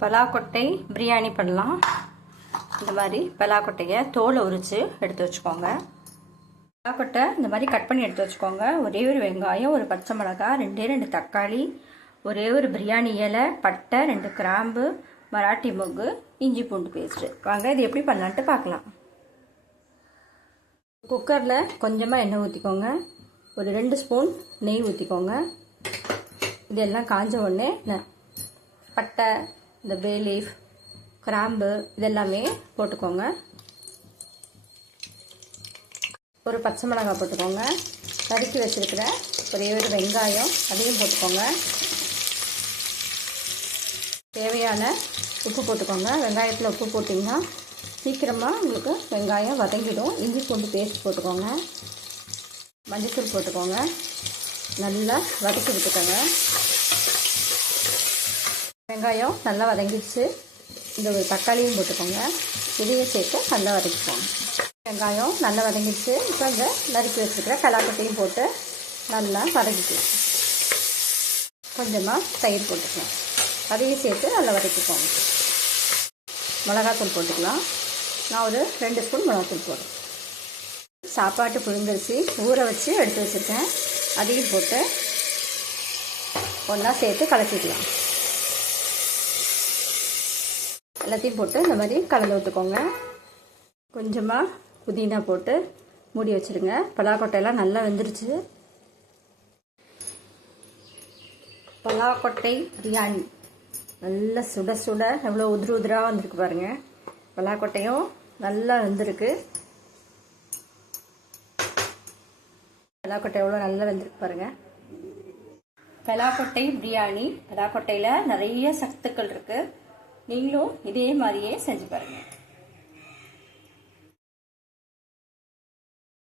பலாக்கொட்டை பிரியாணி பண்ணலாம். இந்த மாதிரி பலாக்கொட்டையை தோலை உரித்து எடுத்து வச்சுக்கோங்க. பலாக்கொட்டை இந்த மாதிரி கட் பண்ணி எடுத்து வச்சுக்கோங்க. ஒரே ஒரு வெங்காயம் ஒரு பச்சை மிளகாய் ரெண்டே ரெண்டு தக்காளி ஒரே ஒரு பிரியாணி இலை பட்டை ரெண்டு கிராம்பு மராட்டி மொக்கு இஞ்சி பூண்டு பேஸ்ட்டு வாங்க இது எப்படி பண்ணலான்ட்டு பார்க்கலாம். குக்கரில் கொஞ்சமாக எண்ணெய் ஊற்றிக்கோங்க ஒரு ரெண்டு ஸ்பூன் நெய் ஊற்றிக்கோங்க இதெல்லாம் காஞ்ச உடனே பட்டை இந்த பே லீஃப் கிராம்பு இதெல்லாமே போட்டுக்கோங்க. ஒரு பச்சை மிளகாய் போட்டுக்கோங்க. நறுக்கி வச்சுருக்கிற ஒரே ஒரு வெங்காயம் அதையும் போட்டுக்கோங்க. தேவையான உப்பு போட்டுக்கோங்க. வெங்காயத்தில் உப்பு போட்டிங்கன்னா சீக்கிரமாக உங்களுக்கு வெங்காயம் வதங்கிடும். இஞ்சி பூண்டு பேஸ்ட் போட்டுக்கோங்க. மஞ்சத்தூள் போட்டுக்கோங்க. நல்லா வதக்கி விட்டுக்கோங்க. வெங்காயம் நல்லா வதங்கிடுச்சு. இந்த ஒரு தக்காளியும் போட்டுக்கோங்க. இதையும் சேர்த்து நல்லா வதக்கிக்கோங்க. வெங்காயம் நல்லா வதங்கிடுச்சு. இப்போ இந்த நறுக்கி வச்சுருக்கிற கலாக்கட்டையும் போட்டு நல்லா வதக்கிக்கலாம் கொஞ்சமாக தயிர் போட்டுக்கலாம். அதையும் சேர்த்து நல்லா வதக்கிக்கோங்க. மிளகாத்தூள் போட்டுக்கலாம். நான் ஒரு ரெண்டு ஸ்பூன் மிளகாத்தூள் போடுறேன். சாப்பாட்டு புழுங்கரிசி ஊற வச்சு எடுத்து வச்சுருக்கேன். அதையும் போட்டு ஒன்றா சேர்த்து கலக்கிக்கலாம். எல்லாத்தையும் போட்டு இந்த மாதிரி கலந்து விட்டுக்கோங்க. கொஞ்சமாக புதினா போட்டு மூடி வச்சுருங்க. பலாக்கொட்டையெல்லாம் நல்லா வெந்துருச்சு. பலாக்கொட்டை பிரியாணி. நல்லா சுட சுட எவ்வளோ உதிர உதிராக வந்திருக்கு பாருங்கள் பலாக்கொட்டையும் நல்லா வெந்திருக்கு. பலாக்கொட்டை எவ்வளோ நல்லா வெந்திருக்கு பாருங்கள் பலாக்கொட்டை பிரியாணி. பலாக்கொட்டையில் நிறைய சத்துக்கள் இருக்குது நீங்களும் இதே மாதிரியே செஞ்சு பாருங்கள்